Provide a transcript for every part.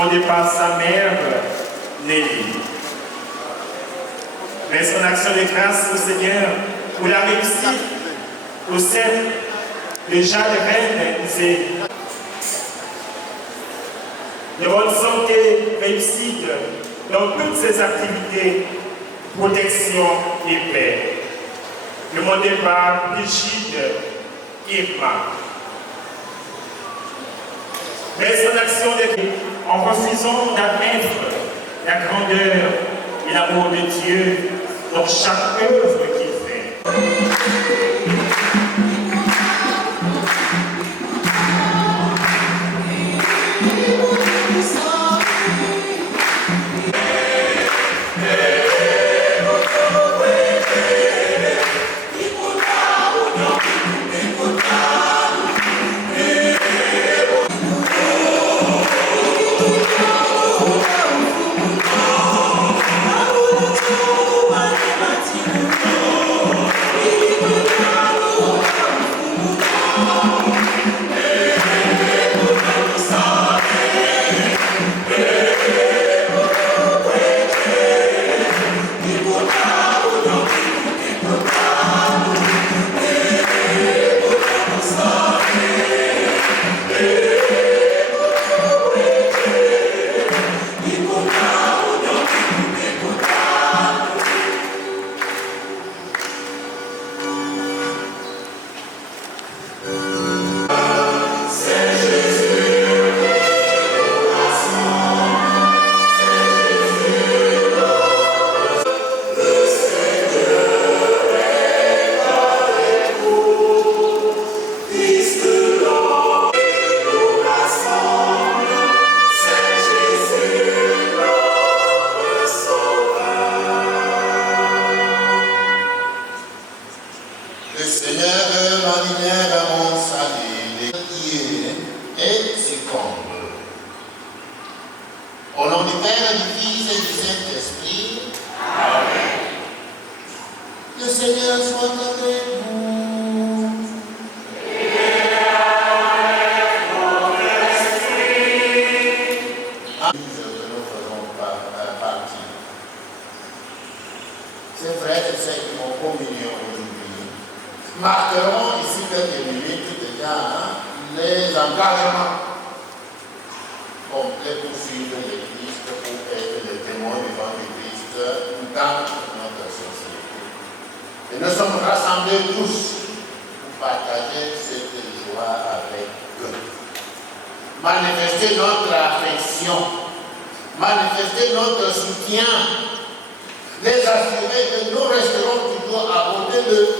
fondée par sa mère, Nelly. Mais son action de grâce au Seigneur pour la réussite au cercle de Jade Reine c'est de bonne santé, réussite dans toutes ses activités, protection et paix. Demandé par Brigitte Irma. Mais son action en refusant d'admettre la grandeur et l'amour de Dieu dans chaque œuvre qu'il fait. Manifester notre affection, manifester notre soutien, les assurer que nous resterons toujours à côté d'eux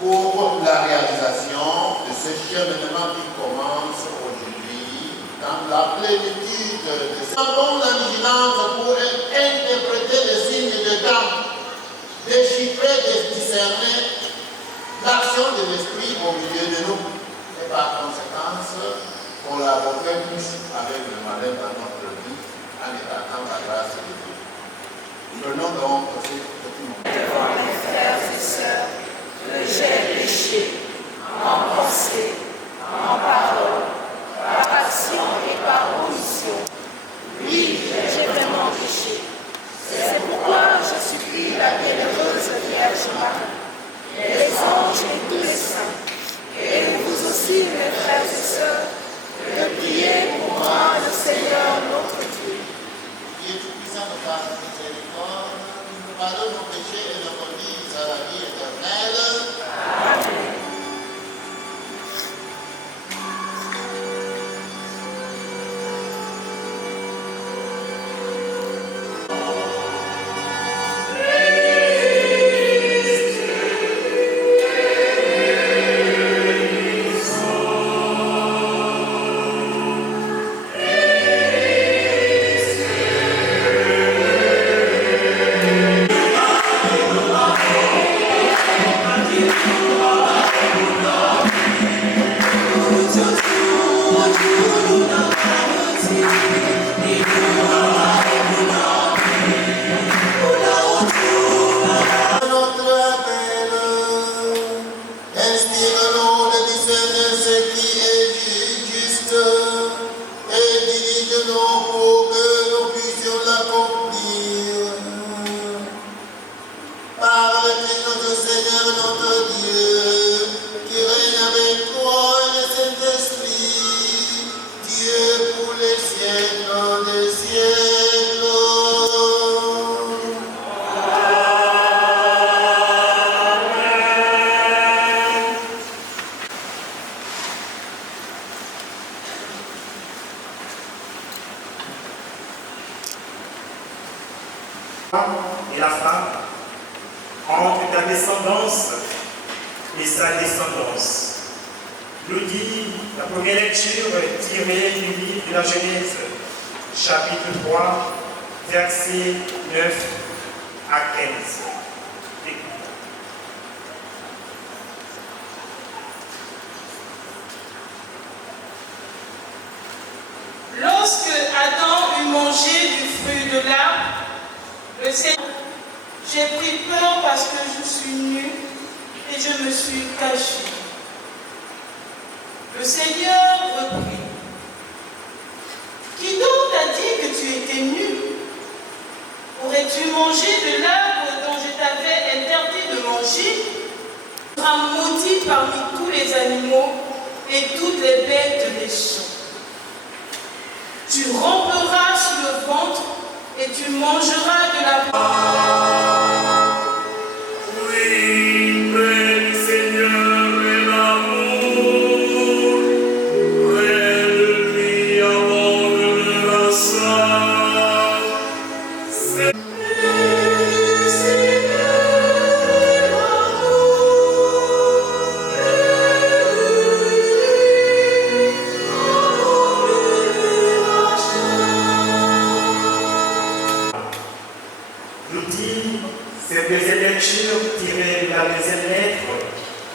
pour la réalisation de ce cheminement qui commence aujourd'hui dans la plénitude de ce temps. La vigilance pour interpréter les signes de temps, déchiffrer, discerner l'action de l'esprit au milieu de nous et par conséquence collaborer plus avec le malin dans notre vie en étant la grâce de Dieu. Prenons donc ce petit moment. Devant mes frères et sœurs, que j'ai péché en pensée, en parole, par action et par omission. Oui, j'ai vraiment péché. C'est pourquoi je supplie la bienheureuse Vierge Marie, les anges et tous les saints, et vous aussi, mes frères et sœurs, de prier pour moi, le Seigneur notre Dieu. Dieu tout-puissant, de par sa miséricorde, nous pardonne nos péchés et nous conduise à la vie éternelle. Amen. Oh et sa descendance. Nous dit la première lecture tirée du livre de la Genèse, chapitre 3, versets 9 à 15. Lorsque Adam eut mangé du fruit de l'arbre, le Seigneur, j'ai pris peur parce que je suis nu et je me suis caché. Le Seigneur reprit. Qui donc t'a dit que tu étais nu? Aurais-tu mangé de l'arbre dont je t'avais interdit de manger? Tu seras maudit parmi tous les animaux et toutes les bêtes des champs. Tu ramperas sur le ventre et tu mangeras de la Oui, près du Seigneur est l'amour, près de lui abonde la soif. C'est le Seigneur est l'amour, près de lui abonde la soif. Nous dit cette deuxième lecture tirée de la deuxième lettre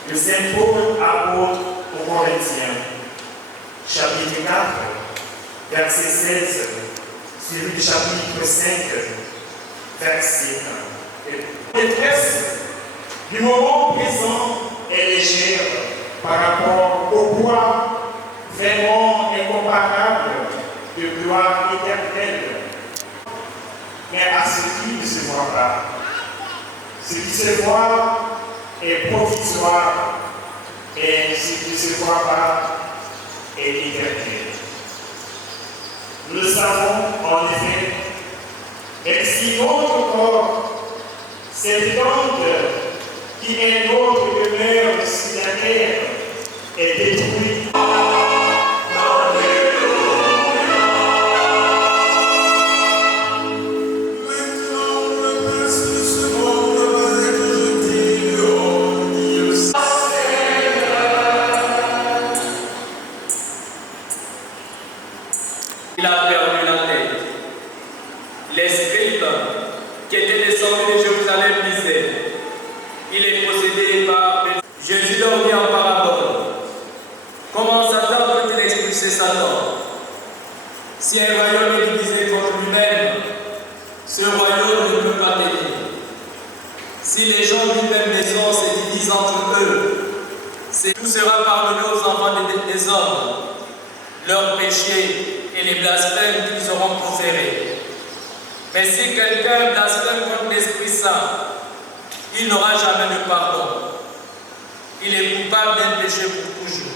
de Saint Paul apôtre aux Corinthiens, chapitre 4, verset 16, suivi du chapitre 5, verset 1. La détresse du moment présent est légère par rapport au poids vraiment incomparable de gloire éternelle, mais à ce qui ne se voit pas. Ce qui se voit est provisoire et ce qui ne se voit pas est éternel. Nous le savons en effet, et si notre corps, cette tente qui est notre demeure sur la terre, est détruite, il a perdu la tête. Les scribes qui étaient descendus de Jérusalem disaient, il est possédé par... Jésus leur dit en parabole, comment Satan peut-il expulser Satan? Si un royaume est divisé contre lui-même, ce royaume ne peut pas tenir. Si les gens d'une même maison se divisent entre eux, tout sera pardonné aux enfants des hommes. Leurs péchés et les blasphèmes qu'ils seront proférés. Mais si quelqu'un blasphème contre l'Esprit Saint, il n'aura jamais de pardon. Il est coupable d'un péché pour toujours.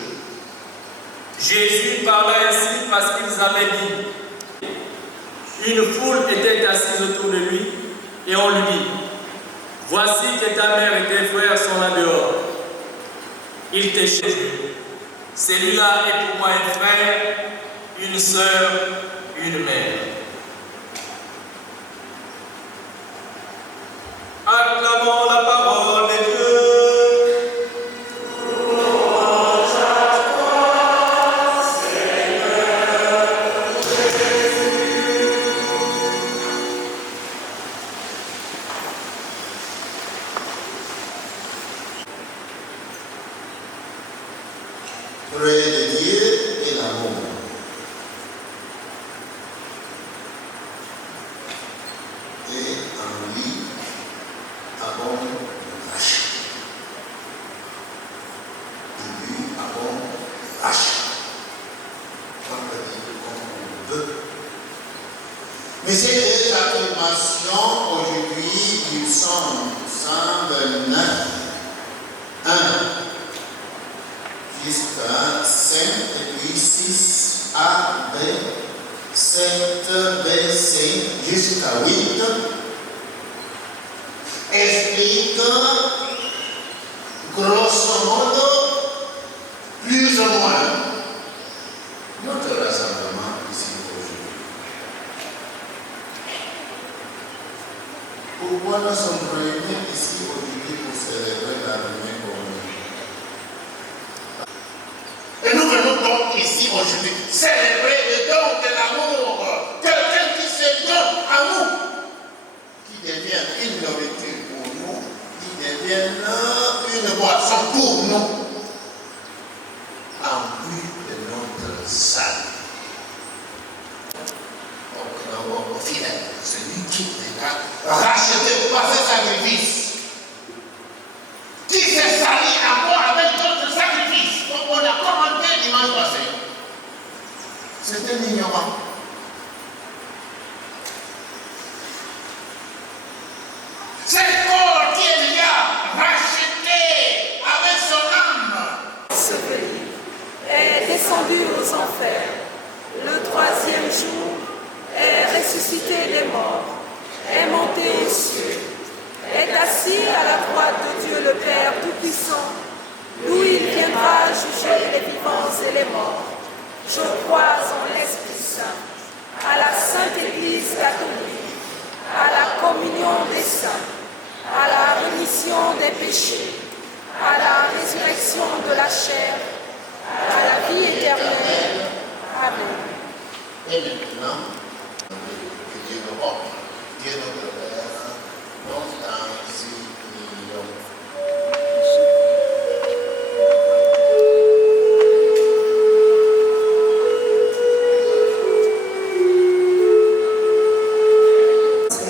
Jésus parla ainsi parce qu'ils avaient dit. Une foule était assise autour de lui et on lui dit, voici que ta mère et tes frères sont là dehors. Il t'est Jésus. Celui-là est pour moi un frère, une sœur, une mère. Acclamons la parole de Dieu. Près de Dieu et l'amour. Et en lui abonde le rachat. De lui abonde le rachat. On peut dire comme on veut. Mais ces deux affirmations aujourd'hui du Psaume 129, 1 jusqu'à 5 et puis 6 A, B, 7, B, C jusqu'à 8 explique grosso modo plus ou moins notre rassemblement ici aujourd'hui. Pourquoi nous sommes réunis ici aujourd'hui pour célébrer la remise commune? aujourd'hui. Célébrer le don de l'amour. Quelqu'un qui se donne à nous, qui devient une nourriture pour nous, qui devient une boisson pour nous, en vue de notre salut. Donc, au final, celui qui est racheté par ce sacrifice, qui s'est sali à moi avec d'autres sacrifices, comme on a commenté dimanche passé, c'est un ignorant. C'est Paul qui est déjà racheté avec son âme. Enseveli, est descendu aux enfers. Le troisième jour, est ressuscité des morts, est monté aux cieux, est assis à la droite de Dieu le Père Tout-Puissant, d'où il viendra juger les vivants et les morts. Je crois en l'Esprit Saint, à la Sainte Église catholique, à la communion des saints, à la rémission des péchés, à la résurrection de la chair, à la vie éternelle. Amen. Et maintenant, que Dieu le rende, Dieu notre Père, longtemps ici,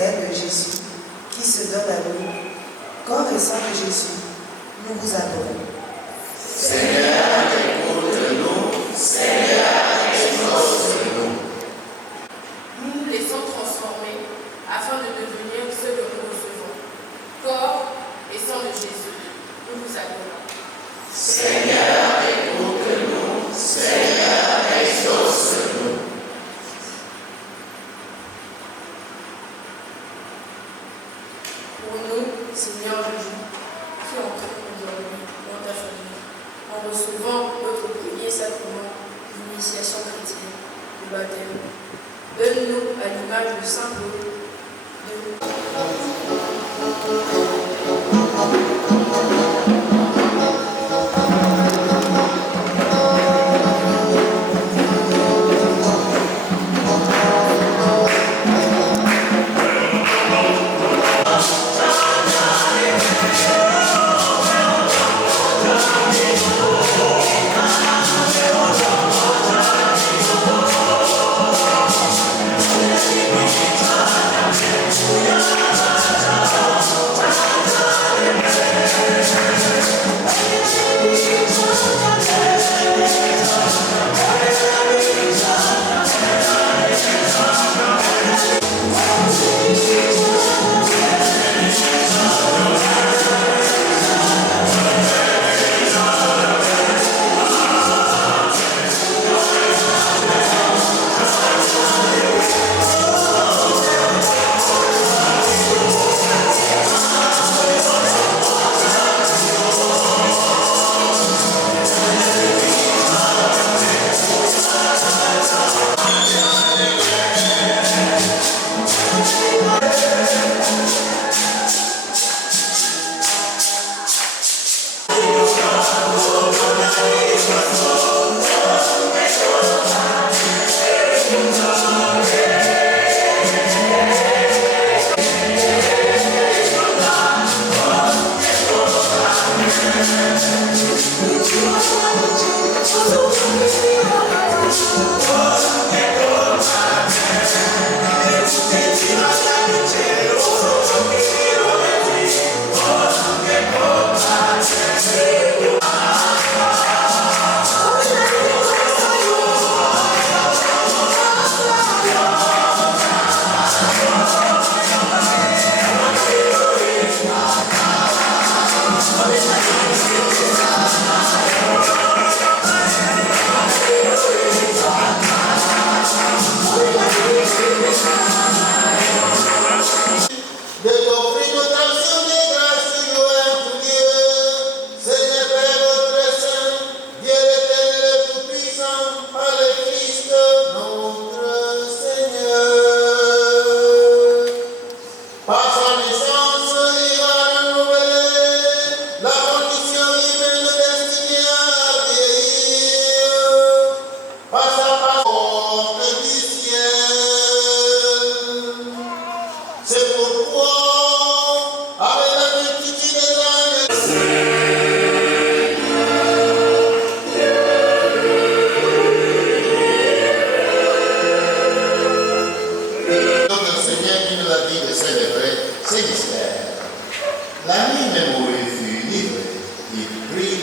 de Jésus qui se donne à nous, corps et sang de Jésus, nous vous adorons. Seigneur, écoute-nous, Seigneur, exauce-nous. Nous nous laissons transformer afin de devenir ceux que nous recevons. Corps et sang de Jésus, nous vous adorons. Seigneur, écoute-nous, Seigneur, exauce-nous. Pour nous, Seigneur Jésus, qui entrons aujourd'hui dans ta famille, en recevant notre premier sacrement, l'initiation chrétienne, le baptême, donne-nous à l'image de Saint Paul,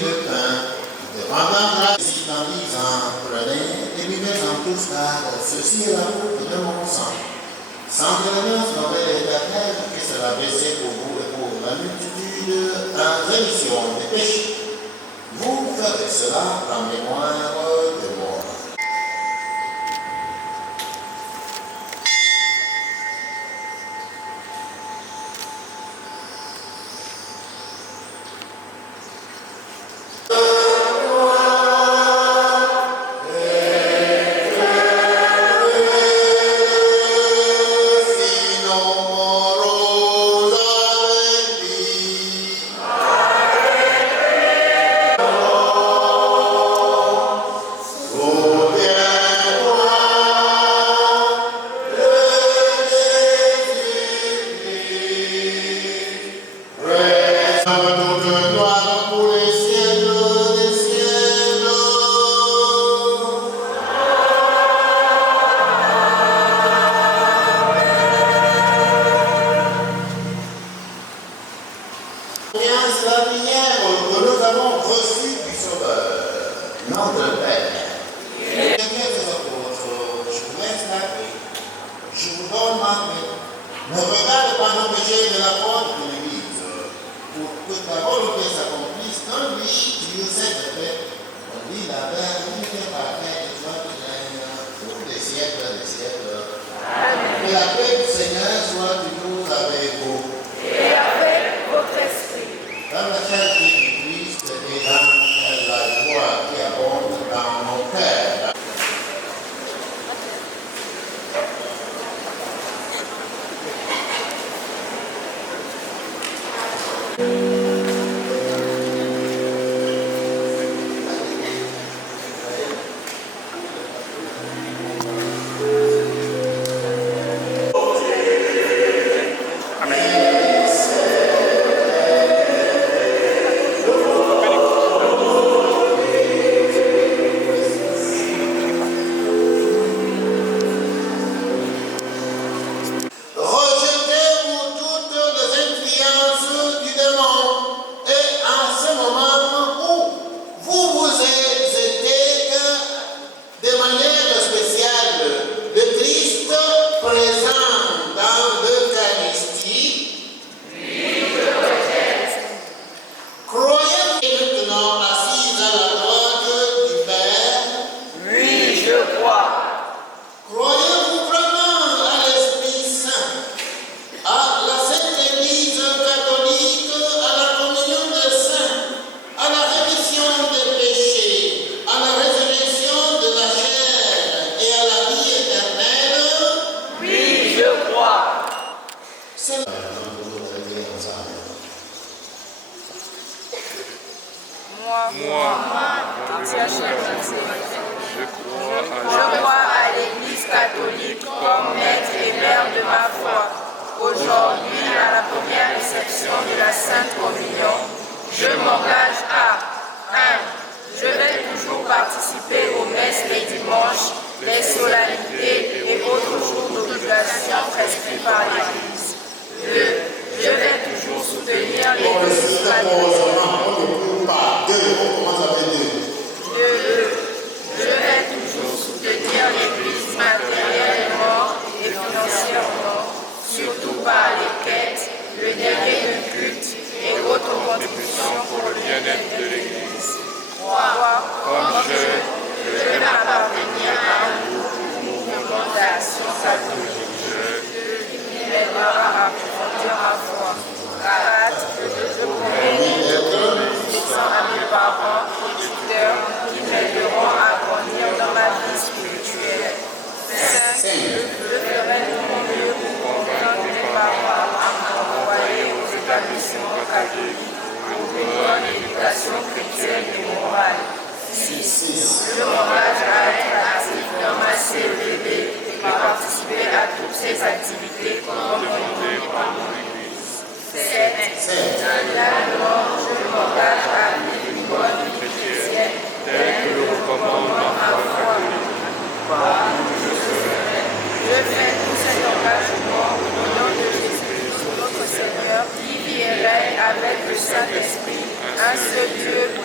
le pain, de rendant grâce en disant, prenez et buvez-en tous, car ceci est la coupe de mon sang. Sans alliance nouvelle et éternelle, qui sera versée pour vous et pour la multitude en rémission des péchés. Vous ferez cela en mémoire de moi. avec le Saint-Esprit, un seul Dieu,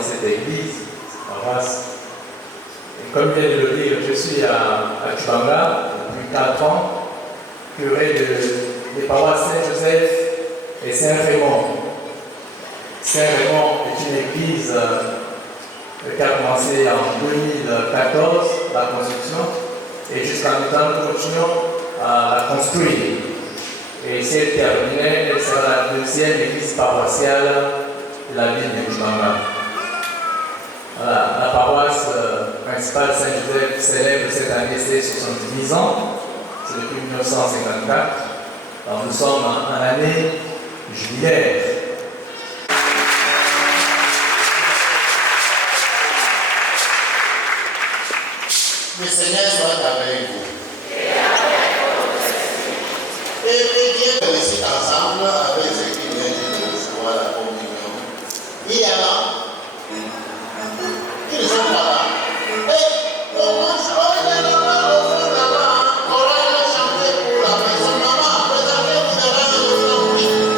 Cette église, paroisse. Et comme vient de le dire, je suis à Tchubanga depuis 4 ans, curé des paroisses Saint-Joseph et Saint-Raymond. Saint-Raymond est une église qui a commencé en 2014, la construction, et jusqu'à maintenant, nous continuons à la construire. Et si elle terminée, elle sera la deuxième église paroissiale de la ville de Tchubanga. Voilà, la paroisse principale Saint-Joseph célèbre cette année ses 70 ans, c'est depuis 1954. Alors nous sommes en année jubilaire. Le Seigneur soit avec vous. Et bien félicite ensemble avec ce qui vient de recevoir la communion. Il y a là. Ils sont pas là. Et on mange, on est là-bas, au fond là-bas. On va chanter pour la maison. Maman, présentez-vous devant notre famille.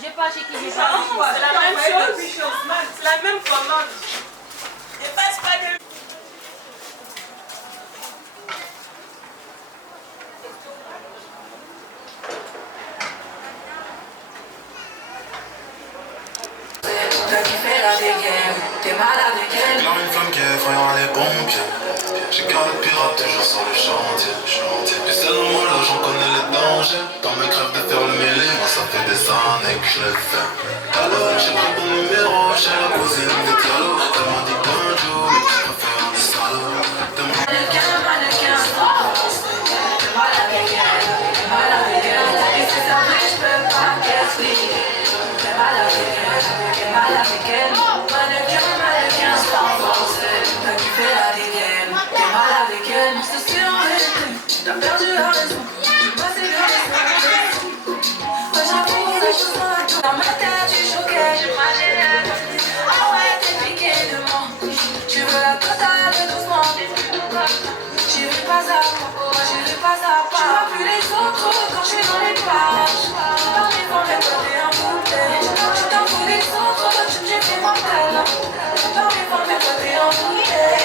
J'ai pas acheté qui j'ai C'est la même chose. C'est la même commande. Et passe pas de... Dans une flamme qui est voyant les pompiers. J'ai gardé pirate toujours sur le chantier. Puis seulement là j'en connais les dangers. Dans mes crèves de faire le mêlé, moi ça fait des années que je le fais. Alors j'ai pris ton numéro, j'ai la cousine de Diallo. Elle m'a dit bonjour, mais je préfère des salauds. T'as perdu la raison, j'ai passé le reste. Moi j'avoue, dans ma tête tu choquais. Ah ouais, t'es piqué de moi. Tu veux la totale doucement. J'ai vu pas ça, j'ai vu pas ça. Tu vois plus les autres quand je suis dans les pages. Dans mes pommes, toi t'es un boulet. Tu t'en fous des autres, j'ai fait mortel. Dans mes pommes, toi t'es un boulet.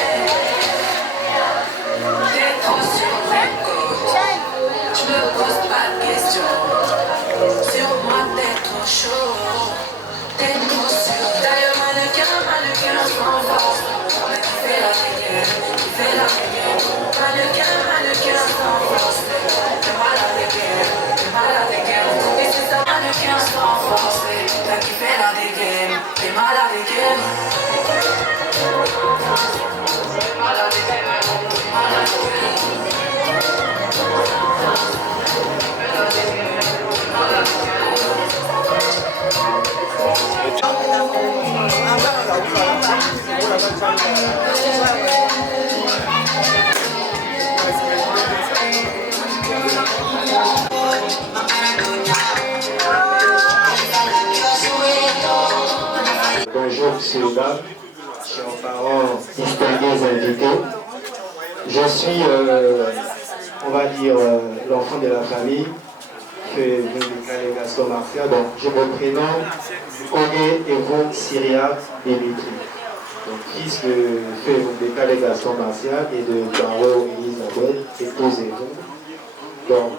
T'es trop sur les côtes. Je me pose pas de questions. Sur moi t'es trop chaud. T'es trop sûr. D'ailleurs mannequin sans force. Mais tu fais la dégaine, tu fais la dégaine. Mannequin sans force. T'es malade dégaine. Et c'est ça mannequin sans force. T'as qui fait la dégaine, t'es malade dégaine. T'es malade dégaine, t'es malade dégaine. Bonjour, monsieur et dames, chers parents, distingués invités. Je suis, on va dire, l'enfant de la famille que vous déclarez Gaston Marcia. Donc, je me prénomme Ogé Evo Syria Dimitri. Donc, fils de feu déclaré Gaston Marcia et de Caro Elisabeth, épouse Evo. Donc,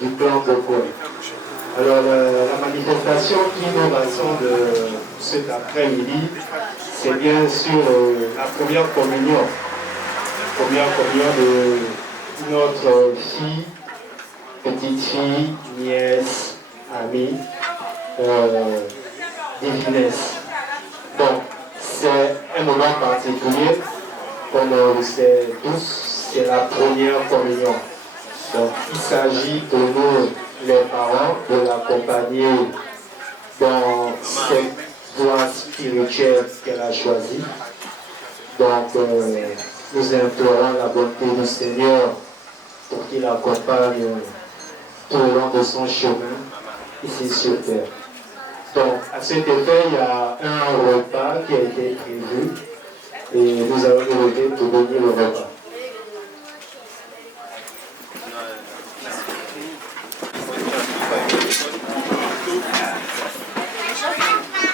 du clan de Gaulle. Alors, la manifestation qui nous rassemble cet après-midi, c'est bien sûr la première communion. La première communion de notre fille, petite fille, nièce, amie, divinesse. Donc, c'est un moment particulier, comme vous le savez tous, c'est la première communion. Donc, il s'agit de nous, les parents, de l'accompagner dans cette voie spirituelle qu'elle a choisie. Donc, nous implorons la bonté du Seigneur pour qu'il l'accompagne tout le long de son chemin ici sur terre. Donc, à cet effet, il y a un repas qui a été prévu et nous allons nous lever pour donner le repas.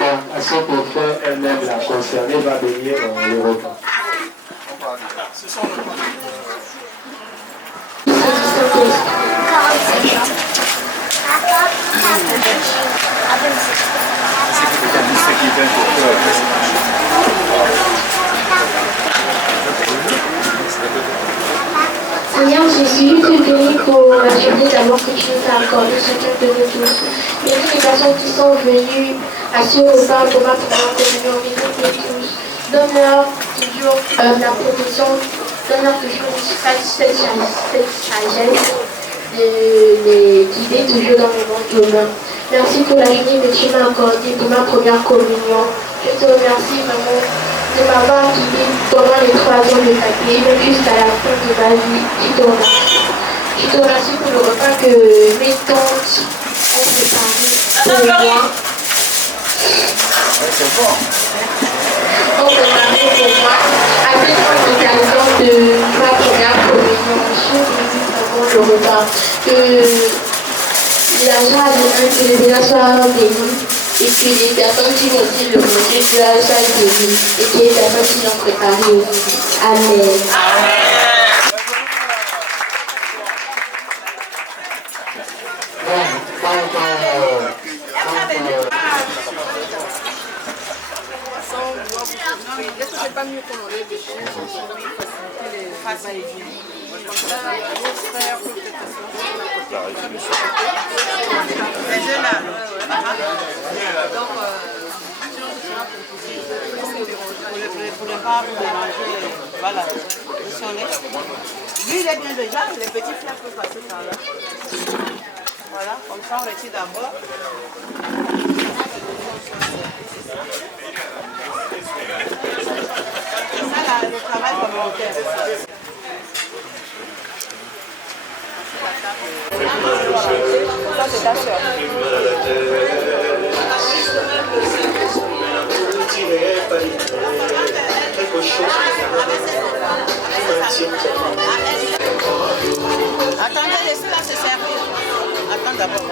Donc, à cet effet, elle-même, la concernée, va bénir le repas. suis juste venue pour la journée d'amour que tu nous as accordé chacun de nous tous. Merci les personnes qui sont venues à ce repas pour ma première communion. Merci tous. Donne-leur toujours la protection, donne-leur toujours cette sagesse de les guider toujours dans le monde commun. Merci pour la journée que tu m'as accordée pour ma première communion. Je te remercie, maman, de m'avoir guidée pendant les 3 ans de ta vie, même jusqu'à la fin de ma vie. Je te remercie. Je te remercie pour le repas que mes tantes ont préparé pour moi. Ont préparé pour moi avec l'occasion de ma première communion. Je vous le repas. Que la joie de que les bénédictions soient bénies et que les personnes qui vont dire le manger, que la joie est bénie et que les personnes qui l'ont préparé aussi. Amen. Est-ce que c'est pas mieux qu'on enlève les chiens pour faciliter les va-et-vient? Comme ça, vos frères peuvent être les jeunes là. Donc, sinon ce sera compliqué. Pour ne pas mélanger, voilà. Lui, il est bien déjà, les petits frères peuvent passer par là. Voilà, comme ça on retire d'abord. C'est ça le travail communautaire. Ça c'est ta soeur. Attendez, laissez-la se servir. Attends d'abord.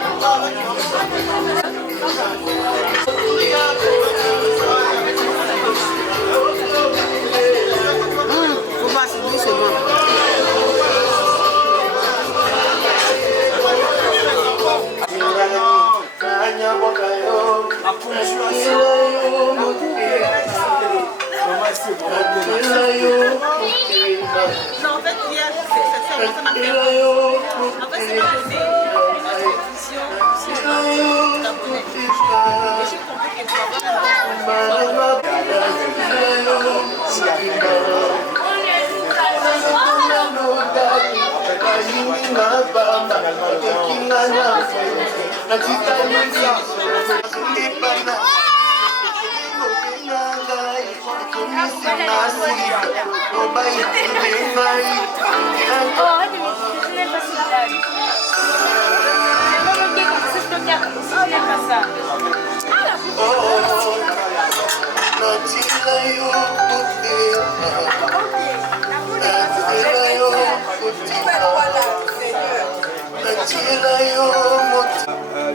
Faut passer doucement. Non, en fait, hier, ça m'a fait. En fait, c'est m'a donné une condition. Et j'ai compris que tu vas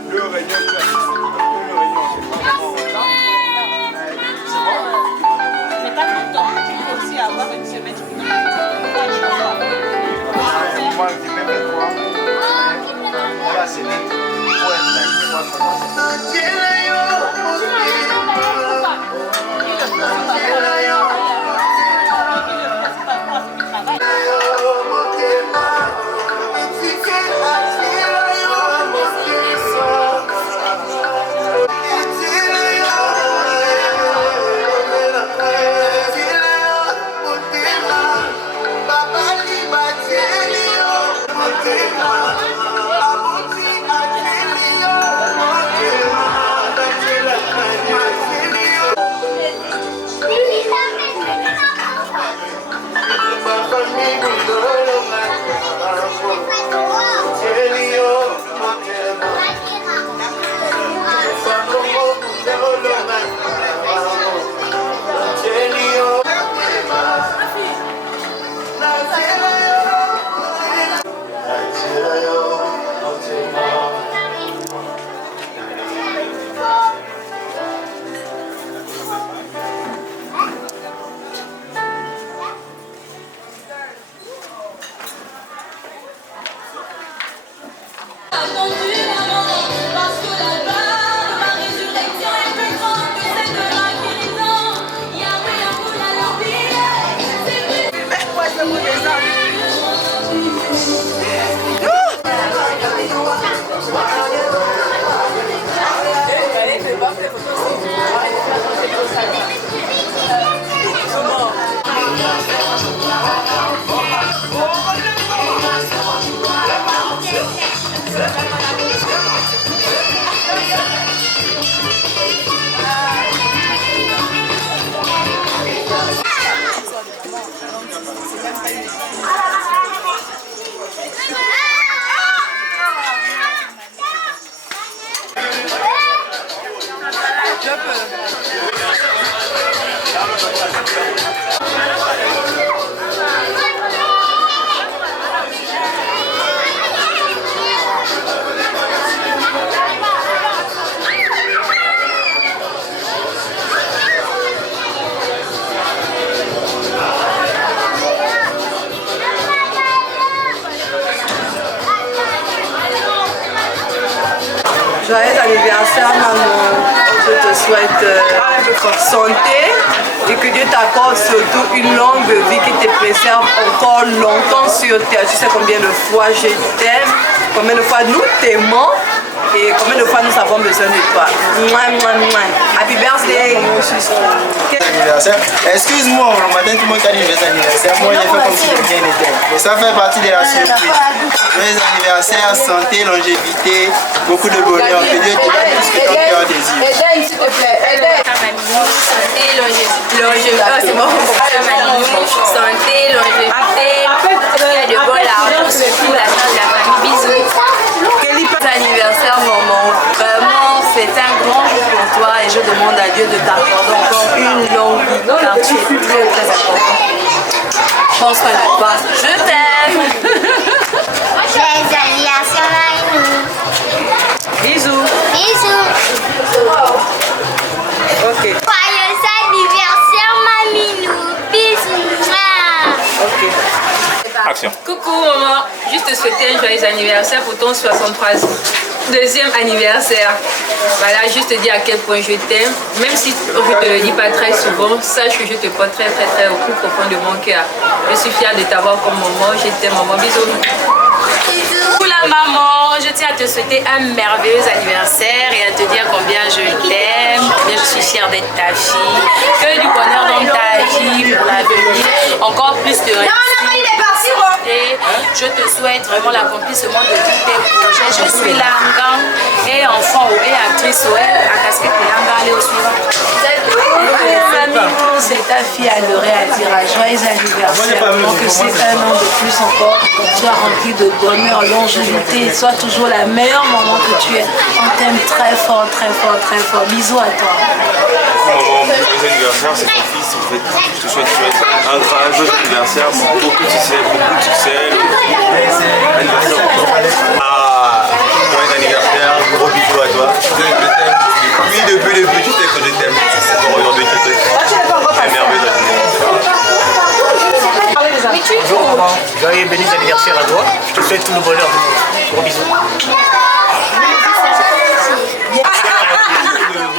Deux réunions Mais pas tout le temps. Il faut aussi avoir une semaine qui moi, je dis même 3. Voilà, c'est net. Pour être Thank you. Joyeux anniversaire maman, je te souhaite santé et que Dieu t'accorde surtout une longue vie qui te préserve encore longtemps sur terre. Tu sais combien de fois je t'aime, combien de fois nous t'aimons et combien de fois nous avons besoin de toi. Mouah, mouah, mouah. Happy birthday! Anniversaire. Excuse-moi, le matin tout le monde t'a dit joyeux anniversaire. Moi j'ai fait comme si rien n'était. Mais ça fait partie de la surprise. Joyeux anniversaire, santé, longévité, beaucoup de bonheur. Que Dieu te donne tout ce que ton cœur désire. Eden, s'il te plaît, Eden. Santé, longévité. C'est bon. Santé, longévité. Il y a de bon l'argent, surtout la chance de la famille. Bisous. Anniversaire maman, vraiment c'est un grand jour pour toi et je demande à Dieu de t'accorder encore une longue vie car tu es très très important. Pense pas à toi, je t'aime. Joyeux anniversaire Maïnou. Bisous. Bisous. Ok. Joyeux anniversaire Maminou. Bisous. Ok. Action. Coucou maman, juste te souhaiter un joyeux anniversaire pour ton 62e anniversaire. Voilà, juste te dire à quel point je t'aime. Même si je ne te le dis pas très souvent, sache que je te porte très très très au plus profond de mon cœur. Je suis fière de t'avoir comme maman. Je t'aime maman. Bisous. Coucou la maman, je tiens à te souhaiter un merveilleux anniversaire et à te dire combien je t'aime, combien je suis fière d'être ta fille. Que du bonheur dans ta vie pour l'avenir, encore plus de réussite. Et je te souhaite vraiment l'accomplissement de tous tes projets. Je suis Langang et enfant et actrice à casquette de Langang. Allez au suivant. C'est ta fille Aloré à dire à joyeux anniversaire. Que c'est un an de plus encore. Sois rempli de bonheur, longévité. Sois toujours la meilleure maman que tu es. On t'aime très fort, très fort, très fort. Bisous à toi. Maman, joyeux anniversaire, c'est ton fils. En fait, je te souhaite un grand joyeux anniversaire, beaucoup de succès, anniversaire encore. Ah, joyeux anniversaire, gros bisous à toi. Je t'aime. Oui, depuis le petit, tu sais que je t'aime. C'est ton aujourd'hui que je t'aime. C'est merveilleux. Bonjour maman, joyeux béni anniversaire à toi. Je te souhaite tout le bonheur du monde. Gros bisous.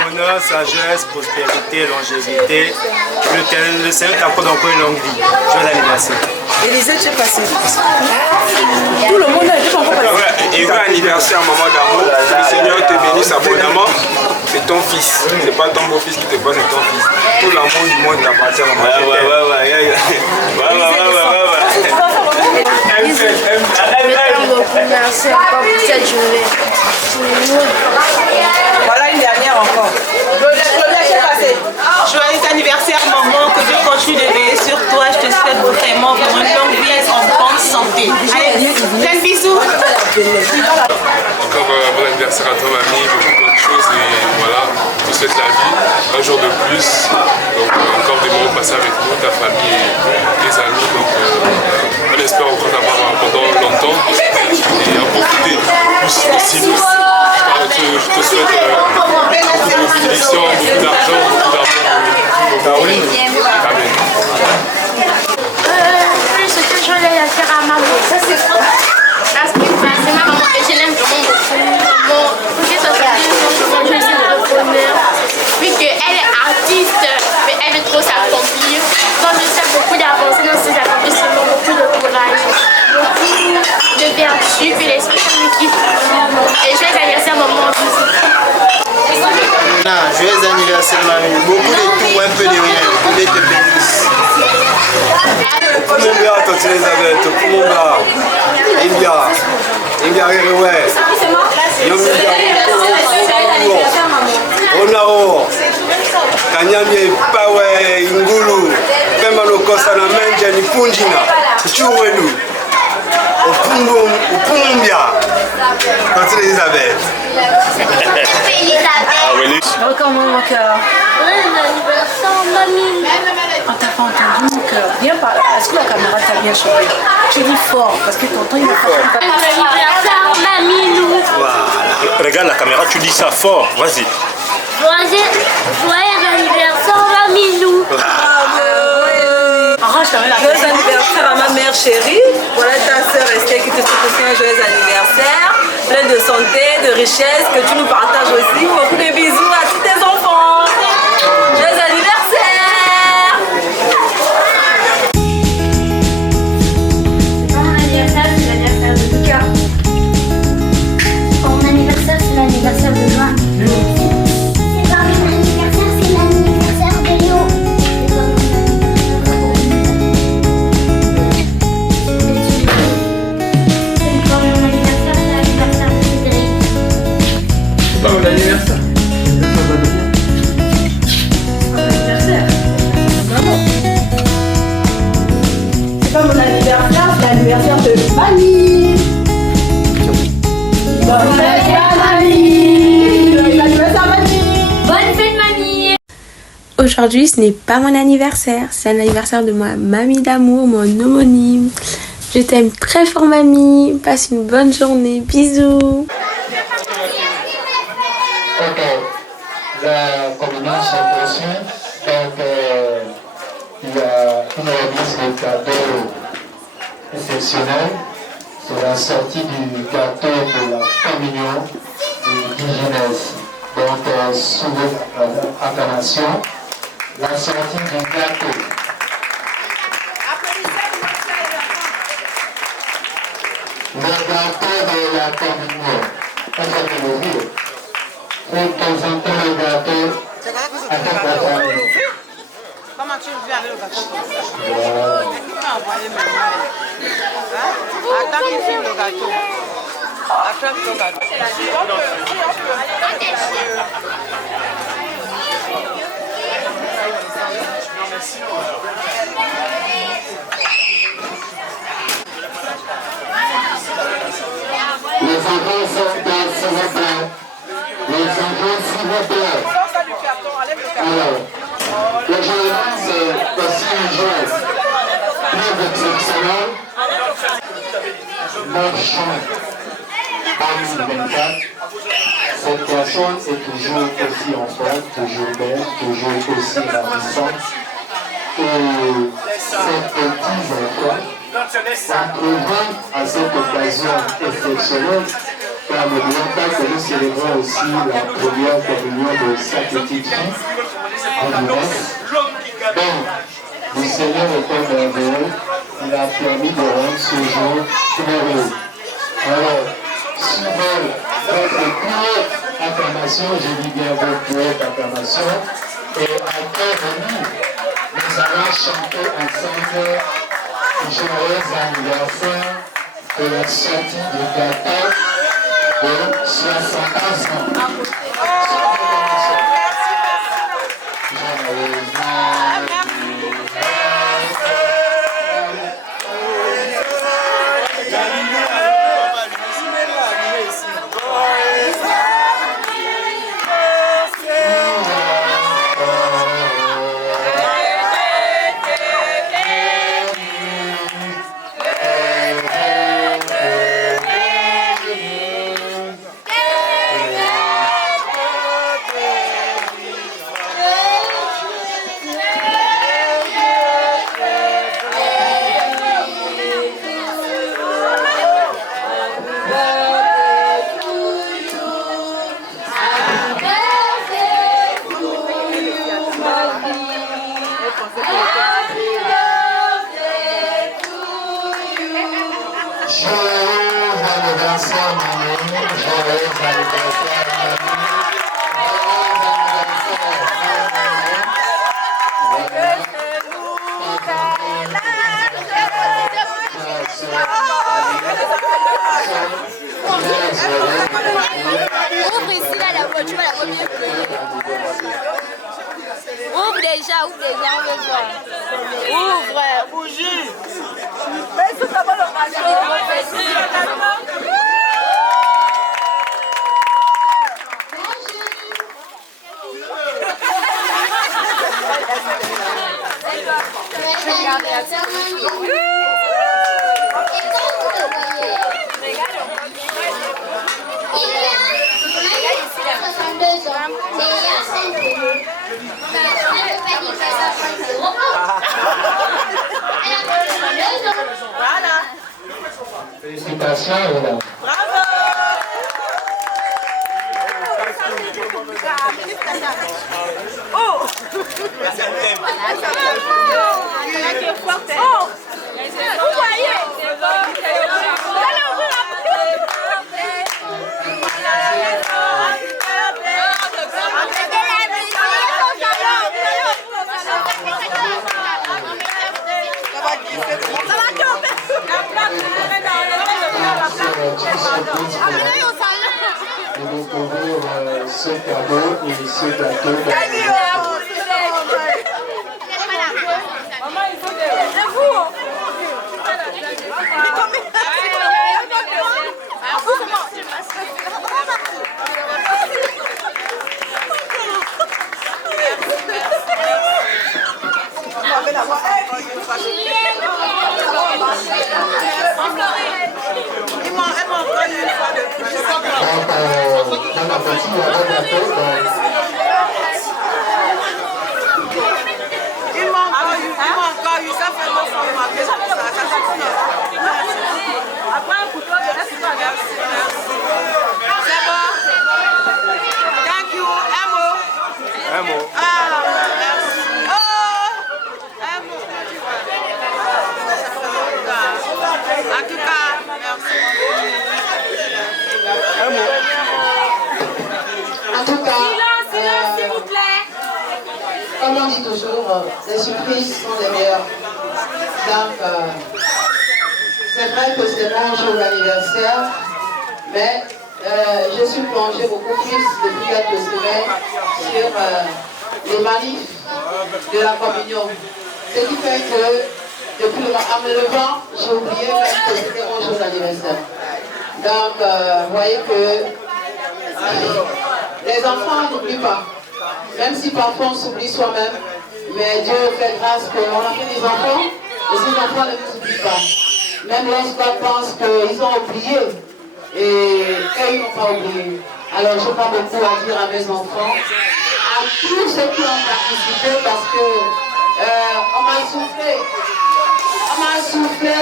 Bonheur, sagesse, prospérité, longévité. Le Seigneur t'accorde encore une longue vie. Joyeux anniversaire. Élisée, tu es passé. Tout le monde a dit qu'on va passer. Et joyeux anniversaire, maman d'amour. Que le Seigneur te bénisse abondamment. C'est ton fils. C'est pas ton beau-fils qui te passe, c'est ton fils. Tout l'amour du monde t'appartient, maman. Merci encore pour cette journée. Voilà une dernière encore. Joyeux anniversaire maman, que Dieu continue de veiller sur toi. Je te souhaite vraiment une longue vie en bonne santé. Allez, plein de bisous. Encore bon anniversaire à toi mamie, beaucoup de choses et voilà, je te souhaite la vie, un jour de plus. Donc encore des moments passés avec nous, ta famille et tes amis. Donc on espère encore t'avoir pendant longtemps et en profiter le plus possible. Je te souhaite beaucoup de bénédictions, beaucoup d'argent, beaucoup d'amour. Amen. Je souhaite un joyeux anniversaire à maman. Ça c'est faux. Parce que c'est ma maman et je l'aime vraiment beaucoup. Bon, pour que ça soit je lui souhaite le bonheur. Puisqu'elle est artiste, mais elle veut trop s'accomplir. Donc je souhaite beaucoup d'avancées dans ses accomplissements, beaucoup de courage, beaucoup de vertu, que l'esprit qui et joyeux anniversaire maman. Joyeux anniversaire mamie. Beaucoup de tout, un peu de rien. Que Dieu te bénisse. Kumumba Tante Elisabeth, Kumumba, India Rewe, Yombia Onaro, Kanyamye Pawe, Ingulu, Pema Lokosa na Menja ni Punjina, Chuwelu, Upumbia, Tante Elisabeth. Elisabeth. Comment mon cœur? Bon anniversaire mamie. pas entendu mon cœur. Viens par là. Est-ce que la caméra t'a bien chopé? Tu dis fort parce que tonton il n'a pas fait. Mamilou. Voilà. Regarde la caméra, tu dis ça fort. Vas-y. Joyeux anniversaire, Mamilou. Joyeux anniversaire à ma mère chérie. Voilà ta soeur Esther qui te souhaite aussi un joyeux anniversaire. Plein de santé, de richesse, que tu nous partages aussi. Beaucoup de bisous à tous tes enfants. Joyeux anniversaire. C'est pas mon anniversaire, c'est l'anniversaire de Lucas. Pour mon anniversaire, c'est l'anniversaire de Joan. C'est pas mon anniversaire, c'est l'anniversaire de Léo. C'est pas mon anniversaire, c'est l'anniversaire de Cédric. C'est pas mon anniversaire. C'est pas mon anniversaire, c'est l'anniversaire de Mamie. Bonne fête Mamie. Joyeux anniversaire Mamie. Bonne fête, mamie. Aujourd'hui, ce n'est pas mon anniversaire, c'est l'anniversaire de ma mamie d'amour, mon homonyme. Je t'aime très fort, mamie. Passe une bonne journée. Bisous. Ok, la communion s'est reçue, donc il y a une remise de cadeaux exceptionnels. C'est la sortie du gâteau de la communion indigène. Donc, sous votre acclamation, la sortie du gâteau. Le gâteau de la communion. On va l'ouvrir. Pour présenter le gâteau avec la famille. Comment tu veux aller au gâteau? Voilà. Tu peux envoyer mes mails. Attends qu'il filme le gâteau. Attrape le gâteau. Les enfants sont prêts, s'il vous plaît. Les enfants, s'il vous plaît. Alors, aujourd'hui, c'est aussi un jour très exceptionnel. 9 juin 2024. Cette personne est toujours aussi en forme, toujours belle, toujours aussi ravissante. Et ces petits enfants s'approuvent à cette occasion exceptionnelle, car n'oublions pas que nous célébrons aussi la première communion de sa petite fille en jeunesse. Donc, le Seigneur était merveilleux, il a permis de rendre ce jour glorieux. Alors, suivez votre plus haute acclamation, je dis bien votre plus haute acclamation, et à cœur venu, nous allons chanter ensemble joyeux anniversaire de la sortie du gâteau de 60 ans. Ouvre ici là la voiture, la première. Ouvre déjà, on veut voir. Ouvre, bougie. Mais c'est ça va le Félicitations, madame. Oh! Vous voyez? Allez ouvrir la de découvrir ce cadeau et ce gâteau. Maman, il faut de... C'est vous! Il m'a encore eu, ça fait 2 fois que m'a fait ça, après un couteau, je laisse pas regarder. C'est bon. Thank you. Un mot. Ah, merci. Oh, un mot. En tout cas, merci. Un mot. En tout cas, silence, s'il vous plaît. Comme on dit toujours, les surprises sont les meilleures. Donc, c'est vrai que c'est mon jour d'anniversaire, mais je suis plongée beaucoup plus depuis quelques semaines sur les manifs de la communion. Ce qui fait que, depuis en me levant, j'ai oublié même que c'était mon jour d'anniversaire. Donc, vous voyez que les enfants n'oublient pas. Même si parfois on s'oublie soi-même, mais Dieu fait grâce qu'on a fait des enfants, et ces enfants ne nous oublient pas. Même lorsqu'on pense qu'ils ont oublié, et eux ils n'ont pas oublié. Alors je n'ai pas beaucoup à dire à mes enfants, à tous ceux qui ont participé, parce que on m'a soufflé,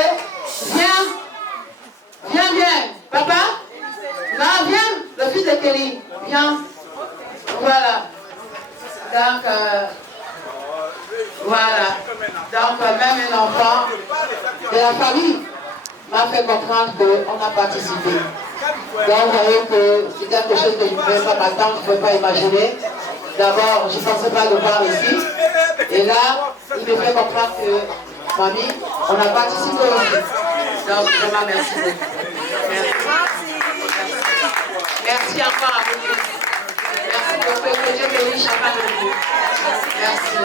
viens, papa, non, viens, le fils de Kelly, viens, voilà. Donc, voilà. Donc, même un enfant de la famille m'a fait comprendre qu'on a participé. Donc, vous voyez que c'est quelque chose que je ne pouvais pas m'attendre, je ne pouvais pas imaginer. D'abord, je ne pensais pas le voir ici. Et là, il me fait comprendre que, mamie, on a participé aussi. Donc, vraiment, merci beaucoup. Merci encore à vous. Merci beaucoup. Que Dieu bénisse chacun de vous. Merci.